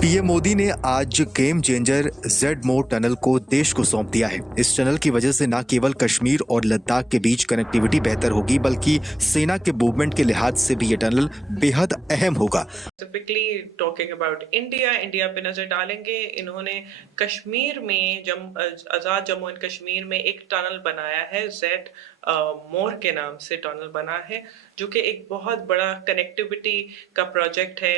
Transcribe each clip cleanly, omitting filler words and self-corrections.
PM Modi ने आज game changer Z मोर tunnel को देश को सौंप दिया है। इस टनल की वजह से न केवल कश्मीर और लद्दाख के बीच कनेक्टिविटी बेहतर होगी, बल्कि सेना के मूवमेंट के लिहाज से भी ये टनल बेहद अहम होगा। स्पेसिफिकली टॉकिंग अबाउट इंडिया पे नजर डालेंगे। इन्होंने कश्मीर में आजाद जम्मू एंड कश्मीर में एक टनल बनाया है, जेड मोर के नाम से टनल बना है, जो कि एक बहुत बड़ा कनेक्टिविटी का प्रोजेक्ट है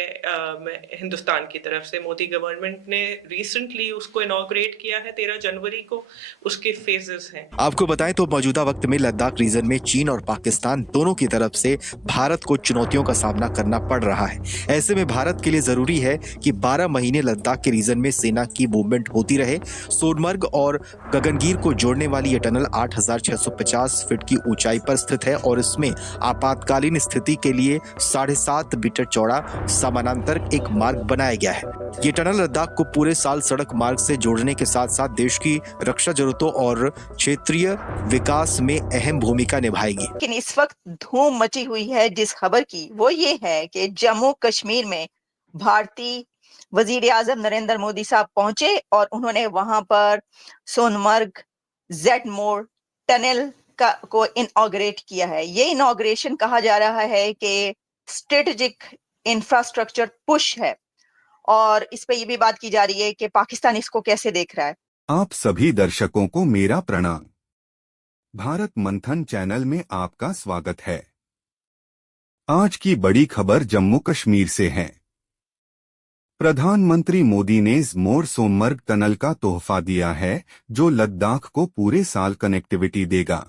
हिंदुस्तान की तरफ से। मोदी गवर्नमेंट ने रिसेंटली उसको इनॉग्रेट किया है 13 जनवरी को। उसके फेजेस हैं। आपको बताएं तो मौजूदा वक्त में लद्दाख रीजन में चीन और पाकिस्तान दोनों की तरफ से भारत को चुनौतियों का सामना करना पड़ रहा है। ऐसे में भारत के लिए जरूरी है कि 12 महीने लद्दाख के रीजन में सेना की मूवमेंट होती रहे। सोनमर्ग और गगनगीर को जोड़ने वाली यह टनल 8,650 फीट की ऊंचाई पर स्थित है और इसमें आपातकालीन स्थिति के लिए 7.5 मीटर चौड़ा समानांतर एक मार्ग बनाया गया है। ये टनल लद्दाख को पूरे साल सड़क मार्ग से जोड़ने के साथ साथ देश की रक्षा जरूरतों और क्षेत्रीय विकास में अहम भूमिका निभाएगी। लेकिन इस वक्त धूम मची हुई है जिस खबर की, वो ये है कि जम्मू कश्मीर में भारतीय वजीर आजम नरेंद्र मोदी साहब पहुंचे और उन्होंने वहां पर सोनमर्ग जेड मोर टनल को इनॉग्रेट किया है। ये इनॉग्रेशन कहा जा रहा है कि स्ट्रेटेजिक इंफ्रास्ट्रक्चर पुश है और इस पे ये भी बात की जा रही है कि पाकिस्तान इसको कैसे देख रहा है। आप सभी दर्शकों को मेरा प्रणाम। भारत मंथन चैनल में आपका स्वागत है। आज की बड़ी खबर जम्मू कश्मीर से है। प्रधानमंत्री मोदी ने मोर सोनमर्ग टनल का तोहफा दिया है, जो लद्दाख को पूरे साल कनेक्टिविटी देगा।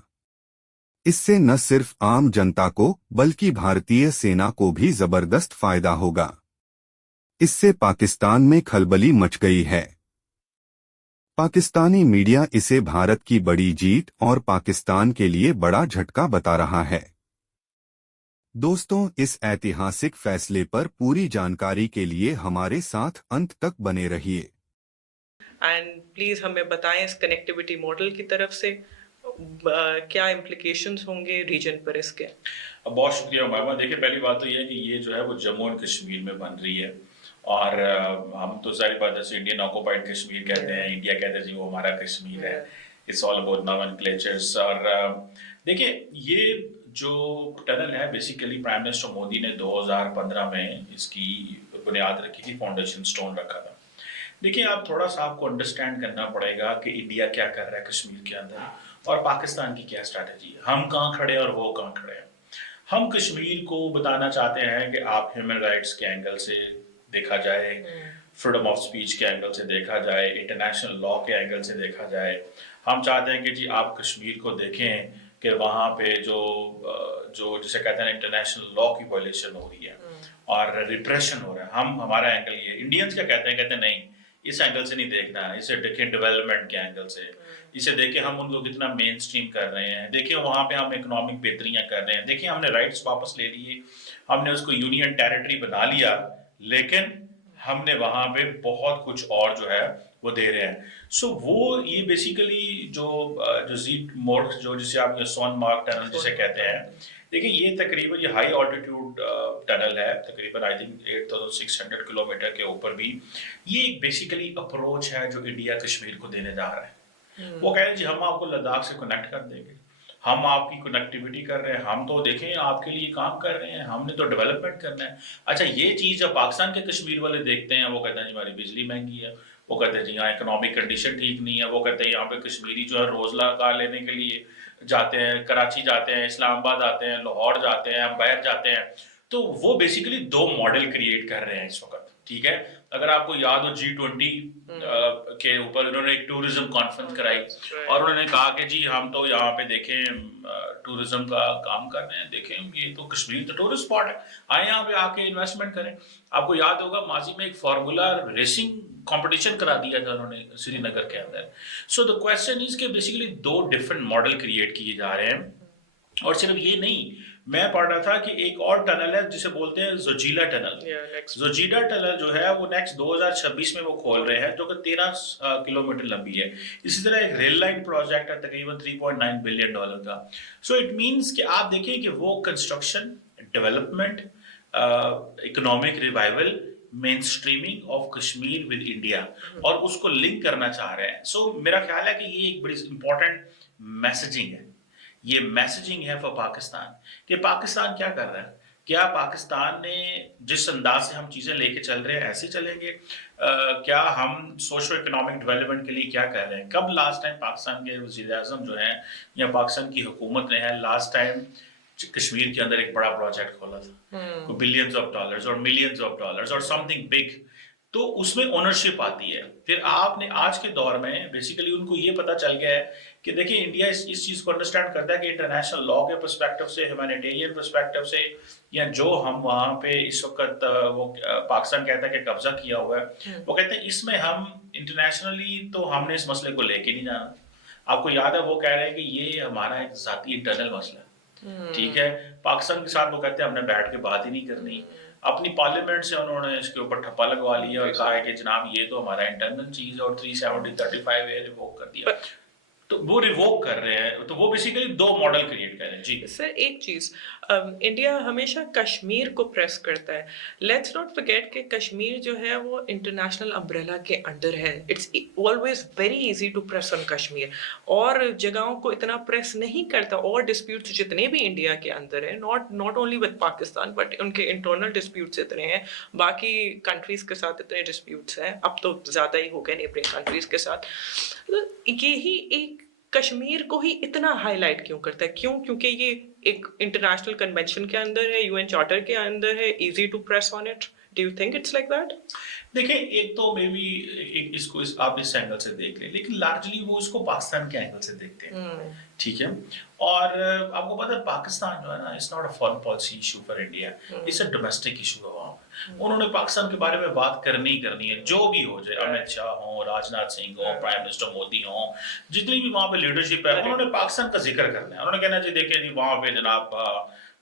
इससे न सिर्फ आम जनता को बल्कि भारतीय सेना को भी जबरदस्त फायदा होगा। इससे पाकिस्तान में खलबली मच गई है। पाकिस्तानी मीडिया इसे भारत की बड़ी जीत और पाकिस्तान के लिए बड़ा झटका बता रहा है। दोस्तों, इस ऐतिहासिक फैसले पर पूरी जानकारी के लिए हमारे साथ अंत तक बने रहिए। एंड प्लीज हमें बताएं इस कनेक्टिविटी मॉडल की तरफ से क्या इम्प्लीकेशंस होंगे रीजन पर इसके। बहुत शुक्रिया उमामा। देखिए, पहली बात तो यह है कि ये जो है वो जम्मू एंड कश्मीर में बन रही है और हम तो सारी बात जैसे इंडियन ऑक्युपाइड कश्मीर कहते हैं, इंडिया कहते हैं जी वो हमारा कश्मीर है। It's all about nomenclatures. और देखिए, ये जो टनल है बेसिकली प्राइम मिनिस्टर मोदी ने 2015 में इसकी बुनियाद रखी थी, फाउंडेशन स्टोन रखा था। देखिए, आप थोड़ा सा आपको अंडरस्टैंड करना पड़ेगा कि इंडिया क्या कर रहा है कश्मीर के अंदर और पाकिस्तान की क्या स्ट्रैटेजी है। हम कहाँ खड़े हैं और वो कहाँ खड़े हैं। हम कश्मीर को बताना चाहते हैं कि आप ह्यूमन राइट्स के एंगल से देखा जाए, फ्रीडम ऑफ स्पीच के एंगल से देखा जाए, इंटरनेशनल लॉ के एंगल से देखा जाए। हम चाहते हैं कि जी आप कश्मीर को देखें कि वहाँ पे जो जिसे कहते हैं इंटरनेशनल लॉ की वायलेशन हो रही है और रिप्रेशन हो रहा है। हमारा एंगल ये, इंडियंस क्या कहते हैं नहीं, इस एंगल से नहीं देखना है, इसे देखें डेवलपमेंट के एंगल से। इसे देखें हम उनको कितना मेन स्ट्रीम कर रहे हैं, देखिए वहाँ पे हम इकोनॉमिक बेहतरियाँ कर रहे हैं, देखिए हमने राइट्स वापस ले लिए, हमने उसको यूनियन टेरिटरी बना लिया, लेकिन हमने वहाँ पे बहुत कुछ और जो है वो दे रहे हैं। सो वो ये बेसिकली जो जीट मोर जो जिसे आप सोनमार्ग टनल जिसे कहते हैं, देखिए ये तकरीबन ये हाई ऑल्टीट्यूड टनल है, तकरीबन आई थिंक 8600 किलोमीटर के ऊपर भी। ये बेसिकली अप्रोच है जो इंडिया कश्मीर को देने जा रहा है। वो कह रहे हैं जी हम आपको लद्दाख से कनेक्ट कर देंगे, हम आपकी कनेक्टिविटी कर रहे हैं, हम तो देखें आपके लिए काम कर रहे हैं, हमने तो डेवलपमेंट करना है। अच्छा, ये चीज़ जब पाकिस्तान के कश्मीर वाले देखते हैं, वो कहते हैं जी हमारी बिजली महंगी है, वो कहते हैं जी यहाँ इकोनॉमिक कंडीशन ठीक नहीं है, वो कहते हैं यहाँ पे कश्मीरी जो है रोजला कार लेने के लिए जाते हैं, कराची जाते हैं, इस्लामाबाद आते हैं, लाहौर जाते हैं, अंबैर जाते हैं। तो वो बेसिकली दो मॉडल क्रिएट कर रहे हैं इस वक्त। ठीक है, अगर आपको याद हो G20 के ऊपर उन्होंने एक टूरिज्म कॉन्फ्रेंस कराई और उन्होंने कहा कि जी हम तो यहाँ पे देखें टूरिज्म का काम कर रहे हैं, देखें ये तो कश्मीर तो टूरिस्ट स्पॉट है, आए यहाँ पे आके इन्वेस्टमेंट करें। आपको याद होगा माजी में एक फार्मूला रेसिंग कंपटीशन करा दिया था उन्होंने श्रीनगर के अंदर। सो द क्वेश्चन इज के बेसिकली दो डिफरेंट मॉडल क्रिएट किए जा रहे हैं। और सिर्फ ये नहीं, मैं पढ़ रहा था कि एक और टनल है जिसे बोलते हैं जोजीला टनल। जोजीला टनल जो है वो नेक्स्ट 2026 में वो खोल रहे हैं, जो कि 13 किलोमीटर लंबी है। इसी तरह एक रेल लाइन प्रोजेक्ट है तकरीबन $3.9 बिलियन का। सो इट मींस कि आप देखिए कि वो construction, development, economic revival, main streaming of Kashmir with India और उसको लिंक करना चाह रहे हैं। सो मेरा ख्याल है कि ये एक बड़ी इंपॉर्टेंट मैसेजिंग है, ये मैसेजिंग है फॉर पाकिस्तान कि पाकिस्तान क्या कर रहा है, क्या पाकिस्तान ने जिस अंदाज से हम चीज़ें लेके चल रहे हैं ऐसे चलेंगे, क्या हम सोशो इकोनॉमिक डेवलपमेंट के लिए क्या कर रहे हैं। कब लास्ट टाइम पाकिस्तान के वज़ीर-ए-आज़म जो हैं या पाकिस्तान की हुकूमत ने है लास्ट टाइम कश्मीर के अंदर एक बड़ा प्रोजेक्ट खोला था, बिलियंस ऑफ डॉलर्स और मिलियंस ऑफ डॉलर्स और समथिंग बिग, तो उसमें ओनरशिप आती है। फिर आपने आज के दौर में बेसिकली उनको ये पता चल गया है कि देखिए इंडिया इस चीज़ को अंडरस्टैंड करता है कि इंटरनेशनल लॉ के पर्सपेक्टिव से, ह्यूमैनिटेरियन पर्सपेक्टिव से, या जो हम वहाँ पे इस वक्त वो पाकिस्तान कहता है कि कब्जा किया हुआ है, वो कहते हैं इसमें हम इंटरनेशनली तो हमने इस मसले को लेके नहीं जाना। आपको याद है वो कह रहे हैं कि ये हमारा एक ज़ाती इंटरनल मसला है, ठीक है। पाकिस्तान के साथ वो कहते हैं हमने बैठ के बात ही नहीं करनी। अपनी पार्लियामेंट से उन्होंने इसके ऊपर ठप्पा लगवा लिया और कहा है कि जनाब ये तो हमारा इंटरनल चीज है और 370-35 ए रिवोक कर दिया। तो वो रिवोक कर रहे हैं, तो वो बेसिकली दो मॉडल क्रिएट कर रहे हैं। जी सर, एक चीज, इंडिया हमेशा कश्मीर को प्रेस करता है। लेट्स नॉट फॉरगेट कि कश्मीर जो है वो इंटरनेशनल अम्ब्रेला के अंडर है। It's always very easy to press on Kashmir, और जगहों को इतना प्रेस नहीं करता। और डिस्प्यूट्स जितने भी इंडिया के अंदर है, not only with Pakistan but उनके इंटरनल डिस्प्यूट्स इतने हैं, बाकी कंट्रीज के साथ इतने डिस्प्यूट्स हैं, अब तो ज्यादा ही हो गए नेबरिंग कंट्रीज के साथ। तो यही एक कश्मीर को ही इतना हाईलाइट क्यों करता है? क्यों? क्योंकि ये एक इंटरनेशनल कन्वेंशन के अंदर है, यूएन चार्टर के अंदर है, easy to press on it. Do you think it's like that? देखिए, एक तो मे बी आप इस एंगल से देख लें, लेकिन लार्जली वो इसको पाकिस्तान के एंगल से देखते हैं, ठीक है। और आपको पता है पाकिस्तान जो है ना, it's not a foreign policy issue for India, it's a domestic issue है वहाँ पे। उन्होंने पाकिस्तान के बारे में बात करनी ही करनी है, जो भी हो जाए, अमित शाह हो, राजनाथ सिंह हो, प्राइम मिनिस्टर मोदी हो, जितनी भी वहाँ पे लीडरशिप है, उन्होंने पाकिस्तान का जिक्र करना है। उन्होंने कहना जी देखिए जी वहाँ पे जनाब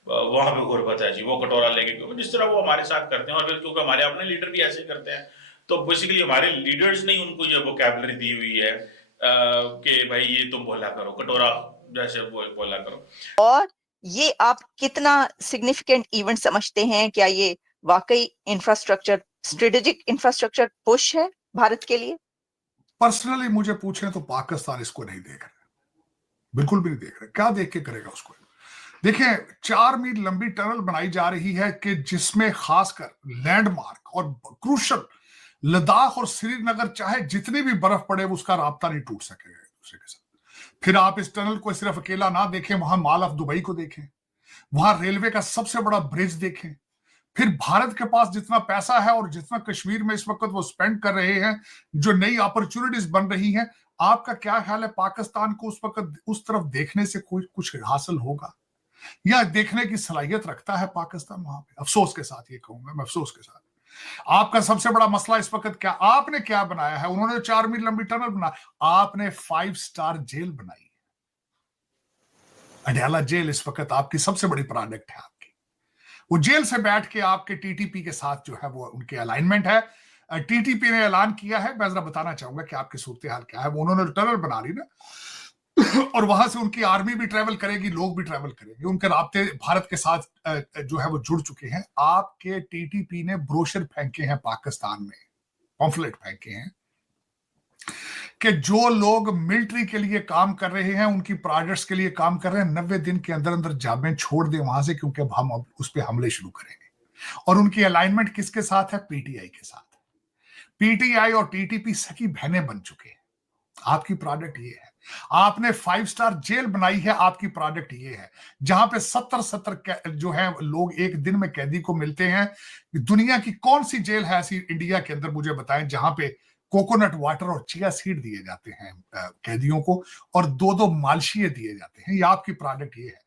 वहाँ पे गुर्बत है जी, वो कटोरा लेके, क्योंकि जिस तरह वो हमारे साथ करते हैं, और फिर क्योंकि हमारे अपने लीडर भी ऐसे करते हैं, तो बेसिकली हमारे लीडर्स ने उनको ये वोकैबुलरी दी हुई है कि भाई ये तुम बोला करो, कटोरा जैसे बोला करो। और ये आप कितना सिग्निफिकेंट इवेंट समझते हैं? क्या ये वाकई इंफ्रास्ट्रक्चर, स्ट्रेटेजिक इंफ्रास्ट्रक्चर पुश है भारत के लिए? पर्सनली मुझे पूछे तो पाकिस्तान इसको नहीं देख रहा, बिल्कुल भी नहीं देख रहा। क्या देख के करेगा उसको? देखिए, 4 मील लंबी टनल बनाई जा रही है कि जिसमें खासकर लैंडमार्क और क्रूशल लद्दाख और श्रीनगर, चाहे जितनी भी बर्फ पड़े उसका राब्ता नहीं टूट सकेगा एक दूसरे के साथ। फिर आप इस टनल को सिर्फ अकेला ना देखें, वहां मॉल ऑफ दुबई को देखें, वहां रेलवे का सबसे बड़ा ब्रिज देखें। फिर भारत के पास जितना पैसा है और जितना कश्मीर में इस वक्त वो स्पेंड कर रहे हैं, जो नई अपॉर्चुनिटीज बन रही हैं, आपका क्या ख्याल है पाकिस्तान को उस वक्त उस तरफ देखने से कोई कुछ हासिल होगा या देखने की सलाहियत रखता है पाकिस्तान वहां पे? अफसोस के साथ ये कहूंगा मैं, अफसोस के साथ। आपका सबसे बड़ा मसला इस वक्त क्या, आपने क्या बनाया है? उन्होंने 4 मील लंबी टनल बना, आपने 5 स्टार जेल बनाई। अडयाला जेल इस वक्त आपकी सबसे बड़ी प्रोडक्ट है आपकी। वो जेल से बैठ के आपके टीटीपी के साथ जो है वो उनके अलाइनमेंट है। टीटीपी ने ऐलान किया है, मैं जरा बताना चाहूंगा कि आपकी सूरत हाल क्या है। वो उन्होंने टनल बना ली ना, और वहां से उनकी आर्मी भी ट्रेवल करेगी, लोग भी ट्रेवल करेंगे, उनके राब्ते भारत के साथ जो है वो जुड़ चुके हैं। आपके टीटीपी ने ब्रोशर फेंके हैं पाकिस्तान में, पॉम्फलेट फेंके हैं कि जो लोग मिलिट्री के लिए काम कर रहे हैं, उनकी प्रोजेक्ट्स के लिए काम कर रहे हैं, 90 दिन के अंदर अंदर जाबें छोड़ दें वहां से, क्योंकि हम अब उस पर हमले शुरू करेंगे। और उनकी अलाइनमेंट किसके साथ है? पीटीआई के साथ। पीटीआई और टीटीपी सखी बहनें बन चुके हैं। आपकी प्रोडक्ट ये है। आपने 5 स्टार जेल बनाई है, आपकी प्रोडक्ट ये है, जहां पे 70 जो है लोग एक दिन में कैदी को मिलते हैं। दुनिया की कौन सी जेल है ऐसी इंडिया के अंदर, मुझे बताएं, जहां पे कोकोनट वाटर और चिया सीड दिए जाते हैं कैदियों को, और 2-2 मालशिए दिए जाते हैं? ये आपकी प्रोडक्ट ये है।